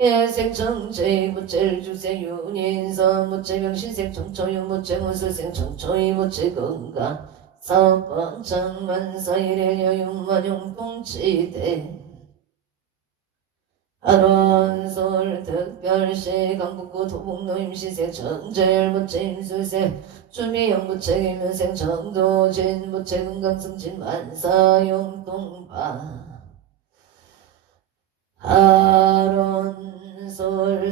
예생 정제이 부채 주생 윤인선 부채 병신생 정초유 부채 무술생 정초이 부채 건강 사업번창 만사일의 여윤만용 통치대 아론솔 특별시 강북구 도봉로 임시생 정제일 부채 임술생 주미영 부채 김현생 정도진 부채 건강승진 만사용 동파 아론솔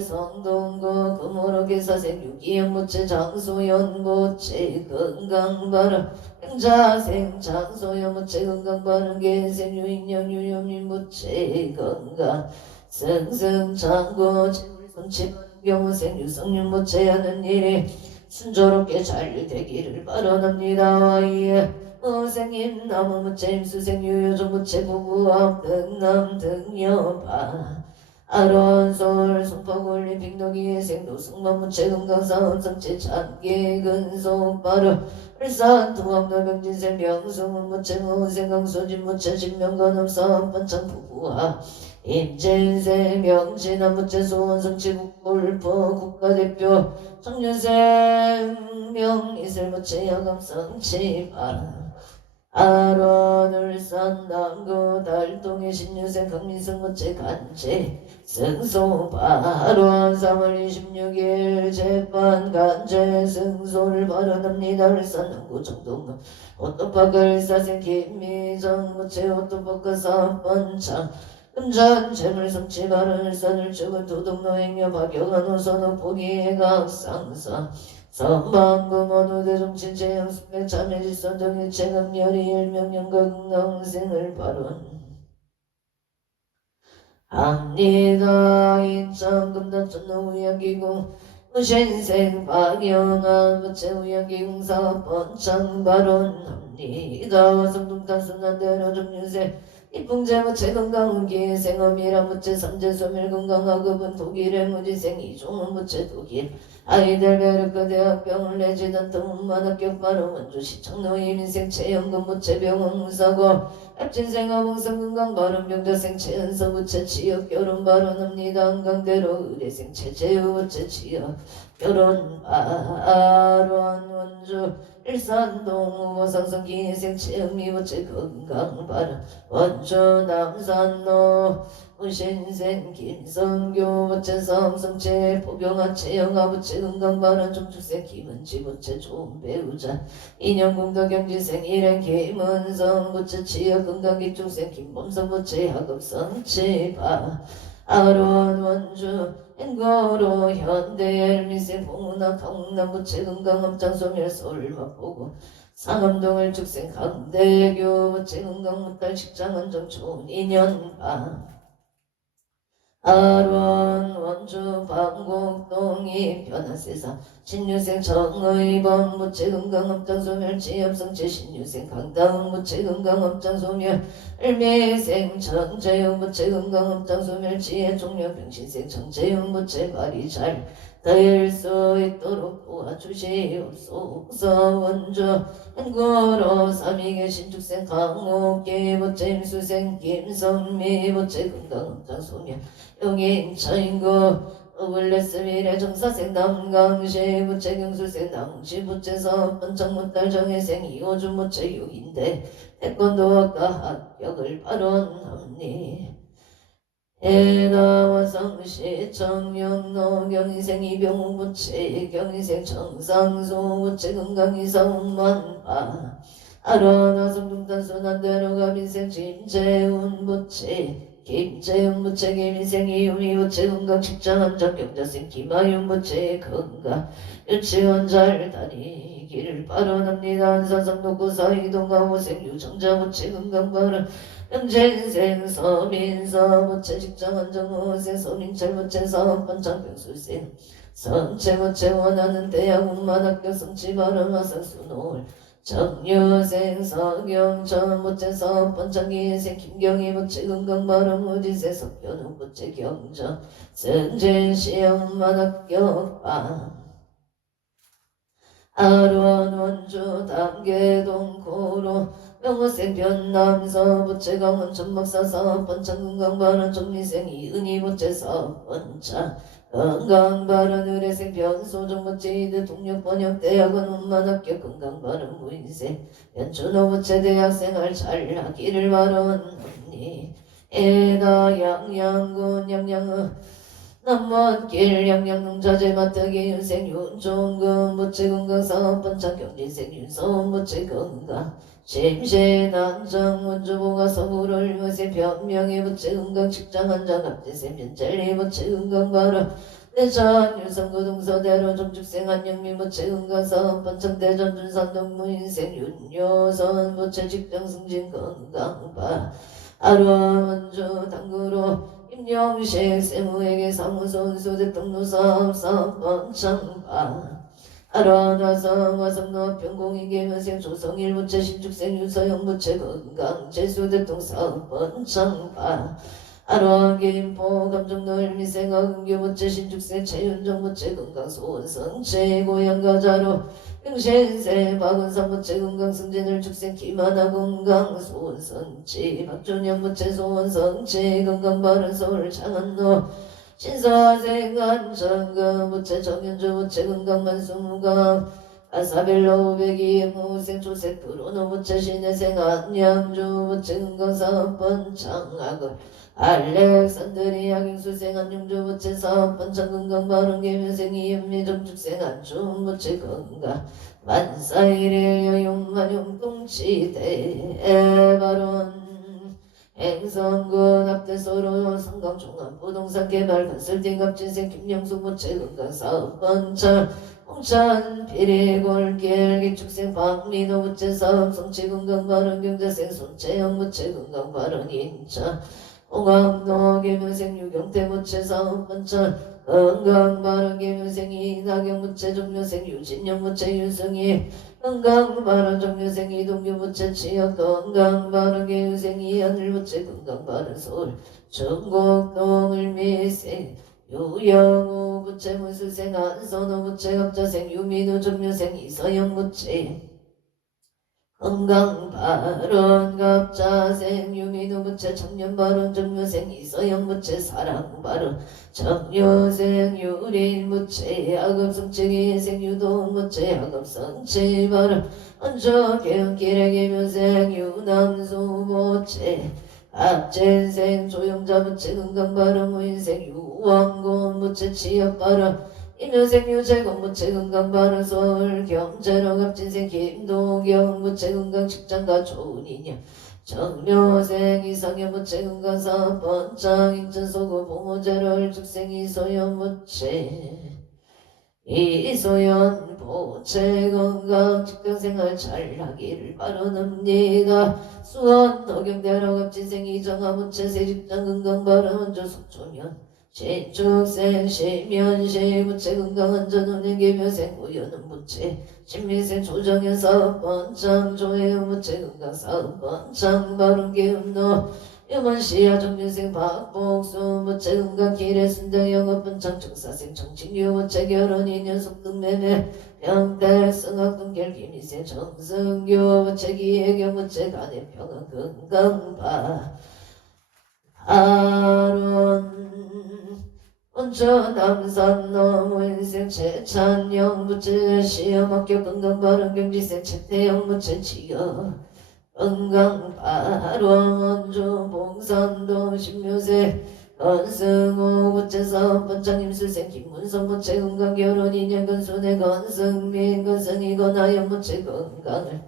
성동구 금호로 기사생 유기영 부채 장소연 부채 건강바람 행자생 장소연 부채 건강바람 계생 유인영 유영민 부채 건강 승승장구 재물손치 경우생 유성윤 무체하는 일이 순조롭게 잘 되기를 바라옵니다. 와이에 어생임 나무 무체 임수생 유효종 무체 부부합 등남 등여바 아론솔 송파골림 빅노기의 생도 승만 무체 건강사업 성체 참기 근속 바로 일산 동학로 병진생 명성은 무체 무생 강소진 무체 진명관업사업 번창 부부합 임진생 명진한 무체 소원성치 국골포 국가대표 청년생 명이슬 무체 야감성치바 아론 울산 남구 달동의 신유생 강민성 무체 간제 승소바 아론 3월 26일 재판 간제 승소를 발언합니다. 울산 남구 정동구 오토파크 사생 김미정 무체 오토파크 사번창 금전 재물 성취 발언을 산을 죽은 도덕노 행여 박영한 호선호 포기의 각상사 선방구 모두 대정치 재형수백 참여질선 정일체 금열이 일명령과 극명생을 발언 합니다. 인천금단천노 우양기공 무신생 박영한 부채 우양기공사 번창 발언합니다. 와성동탄순난대로 정유세 이풍제 무체 건강운기 생업이라 무체 삼재 소멸 건강학급은 독일의 무지생 이종은 무체 독일 아이들 베르크 대학병을 내지던 동문만 합격 바로 원주시청 노인인생 체연금 무체 병원 무사고 앱진생 어봉성 건강 발언병자생 체연서 무체 취업 결혼 발언합니다. 한강대로 의대생 체제우 무체 취업 결혼 발언 원주 일산동 우보상성 기생 체험미 무체 건강 발언 원주 남산로 무신생 김성교 부채 삼성채 포경아 채영아 부채 건강발언 정축생 김은지 부채 좋은 배우자 인형공도 경지생 일행 김은성 부채 치여 건강기축생 김범성 부채 학업성치바 아론 원주 행거로 현대엘미생 봉은아 강남 부채 건강업장소멸 서울마포구 상암동을 축생 강대교 부채 건강무탈 식장안정 좋은 인연바 아론 원주 방곡동이 변화세사 신유생 정의범 무체금강업장소멸지엽성체 신유생 강다운 무체금강업장소멸 을미생 정재용 무체금강업장소멸지의 종료병신생 정재용 무체발이잘 될 수 있도록 도와주시옵소서. 원주 한국어로 삼위계 신축생 강옥계 무체임수생 김성미 무체금강업장소멸 용인 차인고 어블레스미래 정사생 남강시 무체경수생 남시 무체서 번창무달 정혜생 이호주 무체육인데 태권도학과 합격을 발언합니 해나와성시 정영로 경희생 이병우 무체 경희생 정상소 무체 건강이사운만파 아로나성중단수 난대로가 민생 진재운 무체 김재영 무체 김인생 이유미 무체 건강 직장한 적경자생 김하윤 무체 건강 유치원 잘 다니기를 발언합니다. 안산성독구 사이동가호생 유정자 무체 건강 발언 영재생 서민서 무체 직장한 정호생 서민철 무체 사업반장병수생 선체 무체 원하는 대학운만학교 성취 발언 화상수노을 정유생 서경천 무체서 번창기생 김경희 무체 건강발언 무지세 석현우 무체 경전 승진시험 합격반 아루원 원주 담계동 고로 명호생 변남서 무체강원 천막사사 번창건강발언 정리생 이은희 무체사 번창 건강발언 의뢰생 변소정 무체이드 동력번역대학원 운만학교 건강발언 무인생 연춘호 무체대학생활 잘하기를 발언합니 에다 양양군 양양은 남원길 양양농자재 마트기 윤생 윤종근 무체건강사업 번창 경진생 윤서원 무체건강 심신안정 원주보가 서부를 의세 변명의 무체건강 직장한장 합재생 면젤리 무체건강 발언 대전 유성구동서대로 정축생 한영미 무체건강사업 번창 대전 준산동 무인생 윤여선 무체직장 승진 건강바 아루원 원주 당구로 임영식 세무에게 사무소원수 대통로사업 번창바 아라나성 화성노 평공인계면생 조성일 무체 신축생 유서영 무체 건강 제수대통 사업 번창바 아라김포 감정노일 미생아 근교 무체 신축생 최윤정 무체 건강 소원성 최고양가자로 영신세 박은삼 무체 건강 승진을 축생 기만하 건강 소원성치 박준영 무체 소원성치 건강 바른 서울 장안로 신사생 안정강 무체 정현주 무체 건강 만수무강 아사벨로 오백이 무생 조색 프로노 무체 신혜생 안양주 무체 건강 사업 번창악을 알렉산드리 양ing수생 안용주 무체 사업 번창 건강 바른 계면생 이은미 정축생 안중 무체 건강 만사일일 여용만용 동치대 에바론 행성군 합대소로 성강종합부동산 개발 컨설팅 갑진생 김영숙 무체 건강 사업 번창 홍천 피리골길 기축생 박민호 무체 사업 성취 건강 발언 경자생 손채영 무체 건강 발언 인천 홍암로 계면생 유경태 무체 사업 번창 건강 발언 계면생 이나경 무체 종료생 유진영 무체 유승희 건강 발언 종료생 이동규 무체 취업 건강 발언 계유생 이하늘 무체 건강 발언 서울 중곡동 을미생 유영우 무체 무수생 안선호 무체 합자생 유민우 종료생 이서영 무체 건강 발언 갑자생 유민우 무체 청년 발언 정료생 이서영 무체 사랑 발언 정료생 유린 무체 악업성체기생 유동 무체 악업성체 발언 언저 개운길의 개묘생 유남수 무체 합진생 조영자 무체 건강 발언 무인생 유왕곤 무체 취업 발언 임효생 유재건 무체 건강 발언 서울 경제로 갑진생 김도경 무체 건강 직장가 조은이냐 정묘생 이상현 무체 건강 사업 번창 인천서구 봉호재를 축생 이소연 무체 이소연 보체 건강 직장생활 잘하기를 바라옵니다. 수원 도경대로 갑진생 이정아 무체 새직장 건강 발언 원조 속초면 신축생 시면시 무체 건강한 전원의 개묘생 우연은 무체 신미생 조정에서 번창 조회 무체 건강 사업 번창 바른 개음노 유만시야 정년생 박복수 무체 건강 기래 순대 영업 번창 청사생 정칭유 무체 결혼 인연 속등 매매 평대 성악동 결기미생 정승교 무체 기회경 무체 간의 평안 건강바 아론 원천 남산 너무 인생 최찬영 무체 시험 합격 건강 바른 경지생 최태영 무체 치여 건강 바로 원주 봉산동 신묘세 건승호 무체사 번창임 수생 김문성 무체 건강 결혼 인연 건순의 건승민 건승이거나 연무체 건강을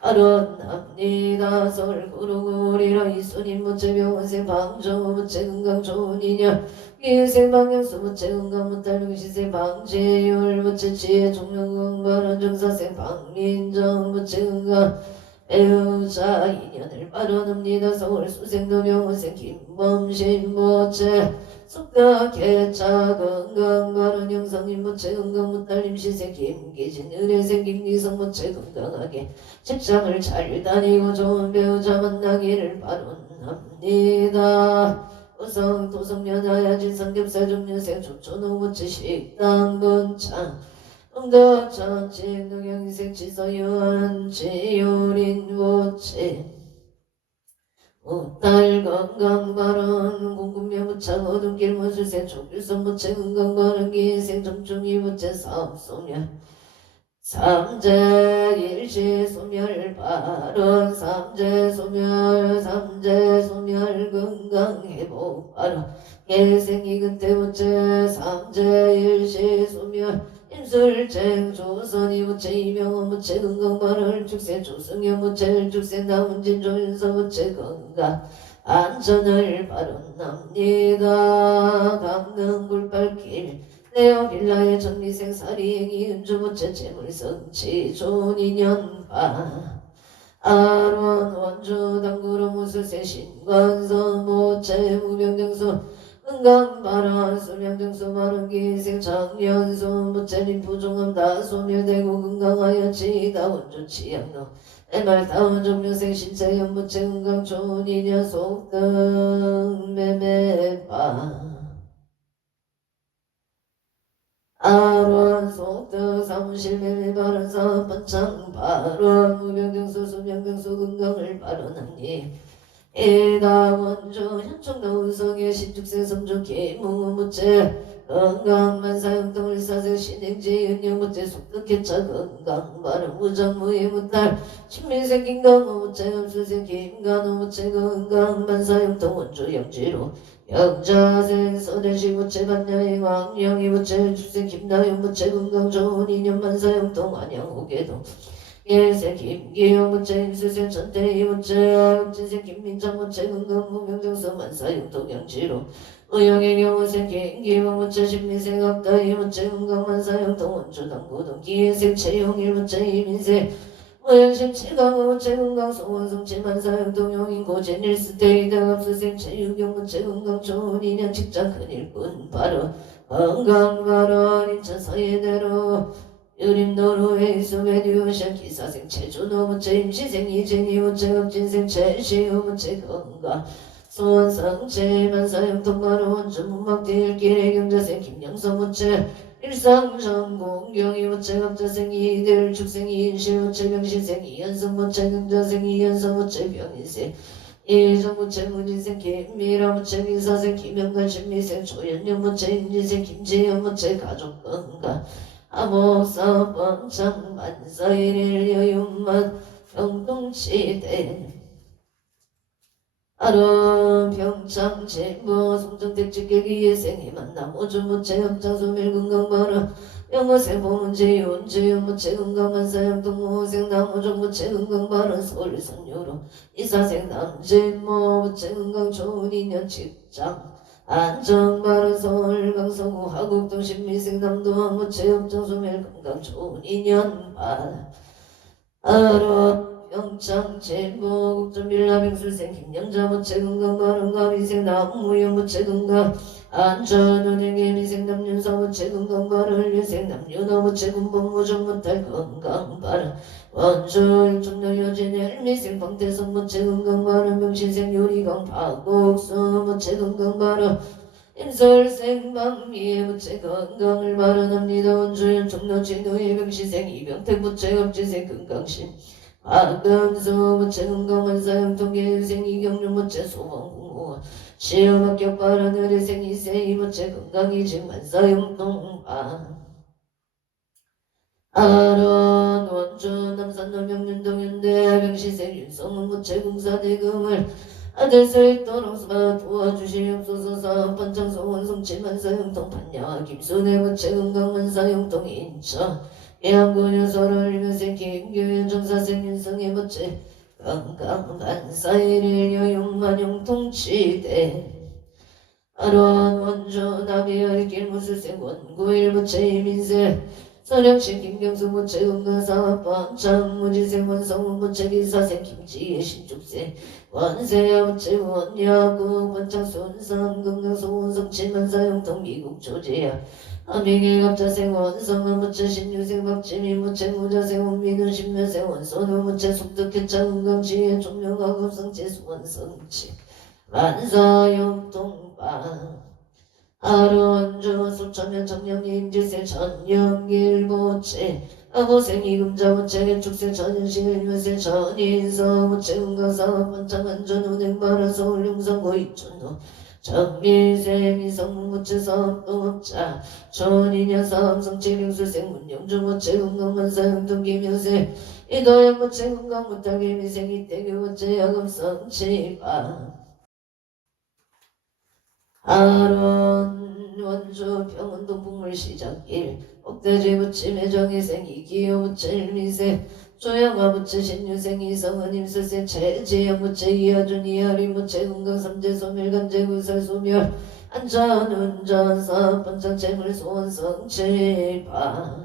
아론합니다 서울 구루구리라 이순인 무체 병원생 방정호 무체 건강 좋은 인연 기생 방향수 무체 건강 무탈명 시생 방지율 무체 지혜 종명건 바른 정사생 방민정 무체 건강 배우자 인연을 바라옵니다 서울 수생도 병원생 김범신 무체 속다 개차 건강 바른 영성인 무체 건강 무탈림 시생 김기진 의뢰생 김기성 무체 건강하게 직장을 잘 다니고 좋은 배우자 만나기를 바라옵니다 우성 도성연하야진 삼겹살 종류생 조촌호 무체 식당 번창 응덕천 진동영생 지서유한 지유린 무체 무탈 건강바른 공군명 무창 어둠길 무술생 촉길선 무체 건강바른 기생 정중이 무체 사업소멸 삼재일시 소멸 바른 삼재소멸 삼재소멸 건강회복 바른 개생이 근태 무체 삼재일시 소멸 임술쟁 조선이 무체 이명호 무체 건강 바른 축생 조승현 무체 축생 남은진 조윤서 무체 건강 안전을 바른납니다 강릉 굴발길 내어 빌라의 전미생 사리행이 은주 무체 재물성치 좋은 인연바 아론 원주 당구로 무술세 신관서 무체 무병정수 건강바른 수명정수 바른 기생 장년수 무체림 부종함 다소멸되고 건강하여 지다 원주 치양노 애말 다운 종료생 신체연 무체 건강 좋은 인연 속등 매매바 아론 속등 사무실 매매 바른 사업 번창 바른 무병정수 수명정수 건강을 바른하니 에다 원주 현충도 우성의 신축생 섬주 계무 무체 건강 만사형통 일사생 신행지 은영 무체 속득개차 건강 바른 무정무의 무탈 신민생 김강호 무체 음수생 김간호 무체 건강 만사형통 원주 영지로 영자생 서대시 무체 반야행 왕영이 무체 축생 김나영 무체 건강 좋은 인연 만사형통 안양호계도 예생 김기용 무체 임수생 전태희 무체 음진생 김민장 무체 건강 무명정서 만사용동 영지로 의영의 경우생 김기용 무체 신민생 악다희 무체 건강 만사용동 원주 당구동 기인생 최용일 무체 이민생 무현심 최강호 무체 건강 송원성치 만사용동 용인 고진일 스테이 대갑수생 최유경 무체 건강 좋은 인연 직장 큰일꾼 바로 건강 바로 인천 서예대로 유림 노르웨이 소메디오션 기사생 체조노 무체 임시생 이진이 무체 급진생 최시우 무체 건강 소원성체 만사형통 바로 원주 문막딜길의 경자생 김영선 무체 일상전공경이 무체 갑자생 이들 축생 이인실 무체 병신생 이연성 무체 경자생 이연성 무체 병인생 이정 무체 문인생 김미라 무체 민사생 김영관 신미생 조연영 무체 임진생 김지연 무체 가족 건강 아모사 번창 만사일일 여윤만 평동시대 아름 평창 제보 송정택 직계기의 생이 만남 오주 무체 협장소 밀건강 바람 영어생 보문제 윤제 무체 건강 만사형 동무생 나무종 무체 건강 바람 서울 선유로 이사생 남제모 무체 건강 좋은 인연 직장 안정바른 서울 강서구 하국동 신미생 남도원 무체 협장소 밀건강 좋은 인연 바 아름 영창제보 국전빌라병술생 김영자 무채금강 바른가 미생 나무여 무채금강 안전운행의 미생 남윤서 무채금강 바른 유생 남윤어 무채금봉 무정 무탈 건강 바른 원주 중노여진의 미생 방태성 무채금강 바른 명신생 요리강 파국수 무채금강 바른 인설생방미의 무채 건강을 바라납니다. 원주연 종로진노의 병시생 이병택 무채업지생 건강심 박은수 무채 건강한사형 통계유생 이경률 무채 소방공무원 시험 합격 바른 의뢰생 이세이 무채 건강이직 만사형 동방 아론 원주 남산 노명윤동 현대 병시생 윤성은 무채 공사대금을 아들 설도록 도와주시옵소서. 사업반창소 원성치 만사형통 판야 김순애 무채 건강 만사형통 인천 양구녀서를 일면생 김규현 정사생 윤성의 무채 건강 만사일일 여용만용통 치대 아론 원주 나비의 길무술생 원구일 무채 이민세 서령신 김경수 무채 건강 사업반창 무지생 원성훈 무채 기사생 김지혜 신축생 원세야 무채 원야구 번창순상 건강소원성 칠만사형통 미국 조제야 아미길 갑자생 원성은 무채 신유생 박지미 무채 무자생 원민은 신묘생 원선우 무채 속득해창 건강지혜 종명학업성 재수원성치 만사형통방 하루원주 수천년 정령이 임질세 전영일무채 아고생 이금자 무채 축생 전인실 유세 전인서 무채 건강사업 번창안전 운행바라 서울용성고 이천도 정밀생 이성 무채 사업동업자 전인여 사업성치 경술생 문영주 무채 건강만사형통 김효세 이도현 무채 건강 무탈기 미생 이태규 무채 야금성치바 아론 원주 평원동 북물시장길 옥대지 무치 매정이생 이기호 무채 일미세 조영아 무채 신유생 이성은 임술생 최지영 무채 이하준 이하리 무채 건강 삼재 소멸 간재 구살 소멸 안전 운전 사업번창 재물 소원성 칠파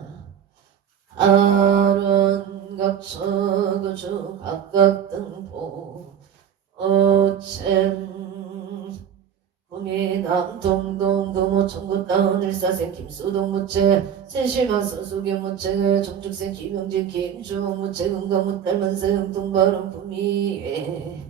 아론 각처구주 각각 등포 오챔 남동동 도모천구 다운일사생 김수동 무채 세실마 서수교 무채 정축생 김영진 김주홍 무채 건강무탈 만사형통 바른 부미에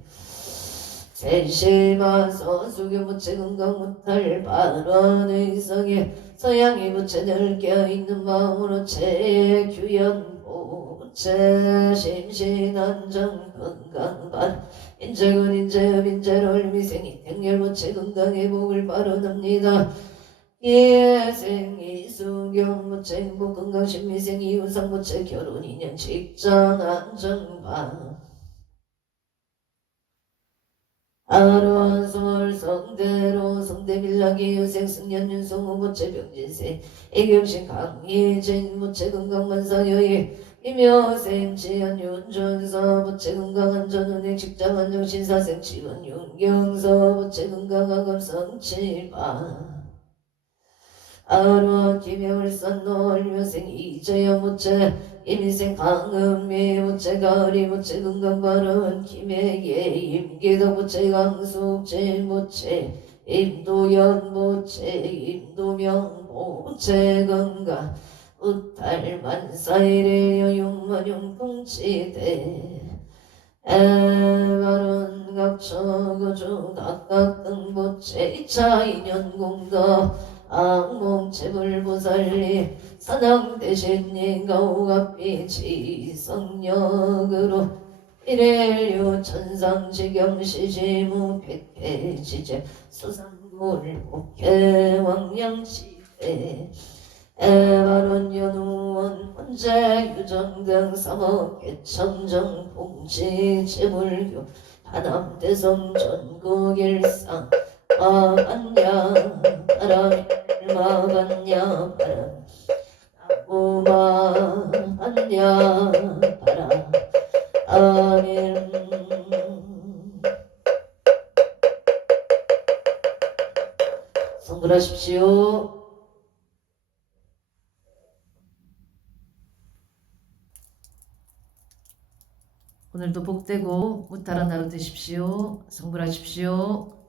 세실마 서수교 무채 건강무탈 바른 의성에 서양이 무채 넓게 있는 마음으로 채규연보 무채 심신안정 건강바른 인재군 인재업 인재를 미생이 택렬무채 건강의 복을 바라납니다. 예생 이수경 무채 행복 건강 신미생 이우상 무채 결혼 인연 직장 안정방 아로한 서울 성대로 성대빌라기 유생 승년 윤성호 무채 병진세 애경신 강예진 무채 건강만사여의 이묘생 지연 윤준서 무채 건강안전운행 직장안정 신사생 지원 윤경서 무채 건강아감성치바 아루한 김여울산 노을묘생 이재영 무채 임인생 강은미 무채 가을이 무채 건강바른 김혜예 임기덕 무채 강숙재 무채 임도연 무채 임도명 무채 건강 우탈 만사일의 여용만용통치대 에바른 각처거주 각각 등보채 이차 인연공도 악몽채불보살리 사당대신 가오갑비 지성력으로 이래류 천상지경시지무 백해지제 수산물 복해 왕양시대 에바론 연우원 혼재 유정등 삼억개청정 봉지 제불교 하남대성 전국일상 마반야 바람 마반야 바람 나무마반야 바람 아멘. 성불하십시오. 오늘도 복되고 무탈한 하루 되십시오. 성불하십시오.